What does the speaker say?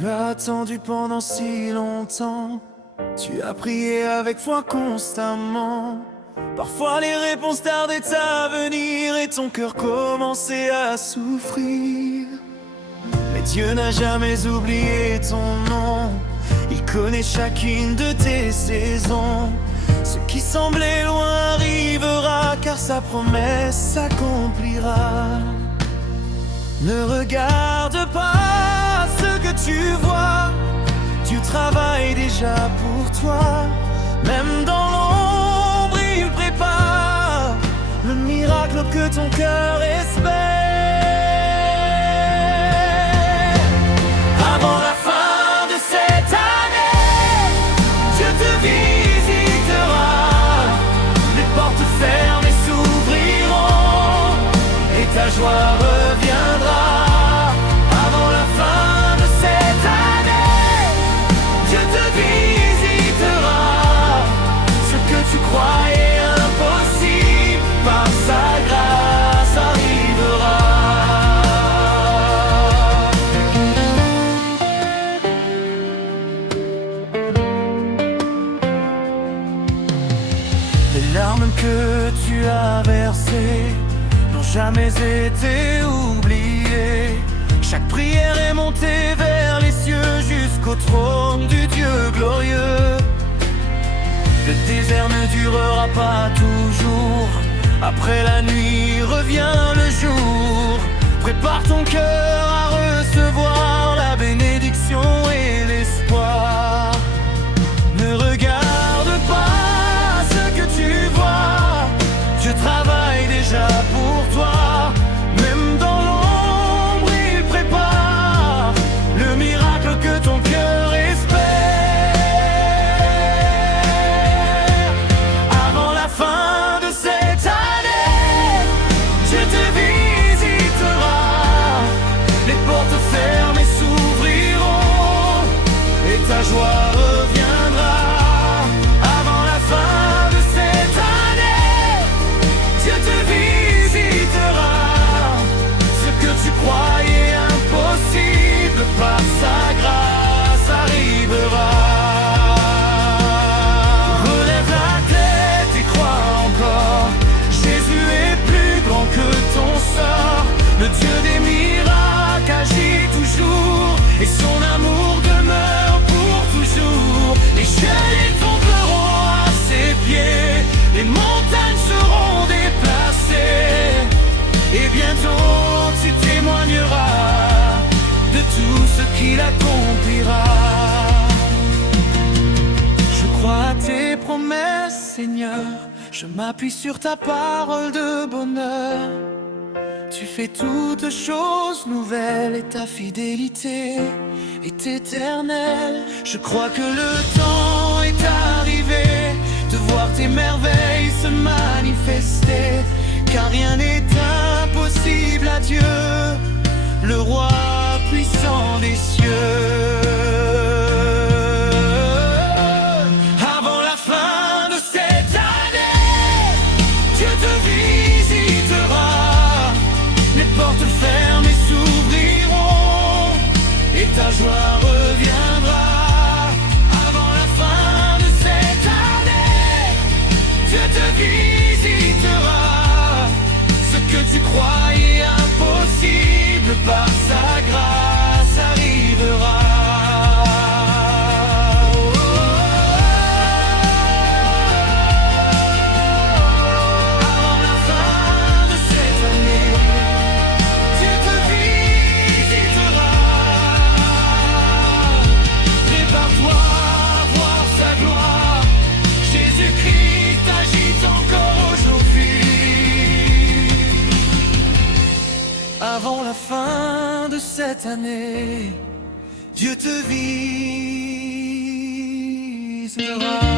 Tu as attendu pendant si longtemps, tu as prié avec foi constamment. Parfois les réponses tardaient à venir et ton cœur commençait à souffrir. Mais Dieu n'a jamais oublié ton nom, il connaît chacune de tes saisons. Ce qui semblait loin arrivera, car sa promesse s'accomplira. Ne regarde pas ce que tu vois, Dieu travaille déjà pour toi. Même dans l'ombre, il prépare le miracle que ton cœur espère. Avant la fin de cette année, Dieu te visitera. Les portes fermées s'ouvriront et ta joie reviendra. Avant la fin de cette année, Dieu te visitera. Ce que tu croyais impossible, par sa grâce arrivera. Les larmes que tu as versées n'ont jamais été oubliées. Chaque prière est montée vers les cieux jusqu'au trône du Dieu glorieux. Le désert ne durera pas toujours, après la nuit revient le jour. Prépare ton cœur à recevoir la bénédiction et l'espoir. Ne regarde pas ce que tu vois, Dieu travaille déjà pour toi. Même dans l'ombre, il prépare le miracle que ton cœur espère. Avant la fin de cette année, Dieu te visitera. Les portes fermées s'ouvriront et ta joie reviendra. Avant la fin de cette année, Dieu te visitera. Ce que tu croyais impossible, par sa grâce arrivera. Relève la tête et crois encore, Jésus est plus grand que ton sort. Le Dieu des miracles agit toujours et son amour demeure pour toujours. Les chaînes tomberont à ses pieds, les montagnes seront déplacées et bientôt tu témoigneras de tout ce qu'il accomplira. Je crois à tes promesses, Seigneur, je m'appuie sur ta parole de bonheur. Tu fais toutes choses nouvelles et ta fidélité est éternelle. Je crois que le temps est arrivé de voir tes merveilles se manifester, car rien n'est impossible à Dieu, le roi puissant des cieux. Avant la fin de cette année, Dieu te visitera. Les portes fermées s'ouvriront et ta joie reviendra. Avant la fin de cette année, Dieu te visitera. Ce que tu croyais impossible, par sa grâce arrivera. Avant la fin de cette année, Dieu te visitera. Prépare-toi à voir sa gloire. Jésus-Christ agit encore aujourd'hui. Avant la fin de cette année, Dieu te visitera.